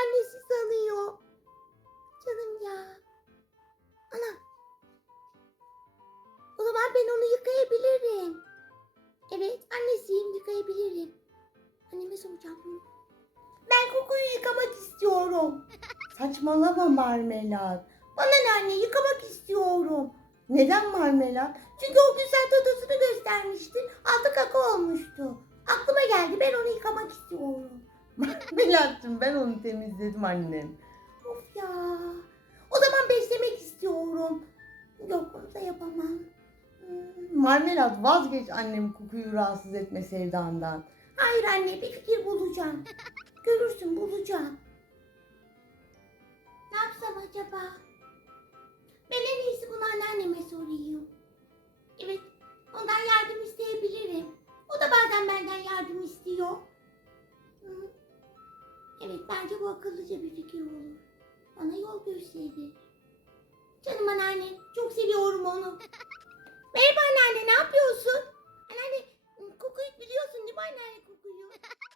annesi sanıyor. Canım ya. Ana. O zaman ben onu yıkayabilirim. Evet annesiyim yıkayabilirim. Anneme soracağım bunu. Ben kokuyu yıkamak istiyorum. Saçmalama marmelat. Bana ne anne yıkamak istiyorum. Neden marmelat? Çünkü o gün sen totosunu göstermiştin. Altı kaka olmuştu. Aklıma geldi ben onu yıkamak istiyorum. Marmelat'cığım ben onu temizledim annem. Of ya. O zaman beslemek istiyorum. Yok onu da yapamam. Hmm. Marmelat vazgeç annem kokuyu rahatsız etme sevdandan. Hayır anne bir fikir bulacağım. Görürsün bulacağım. Ne yapsam acaba? Evet bence bu akıllıca bir fikir olur. Bana yol gösterir. Canım anneannem çok seviyorum onu. Merhaba anneanne ne yapıyorsun? Anneanne kokuyu biliyorsun değil mi anneanne kokuyu?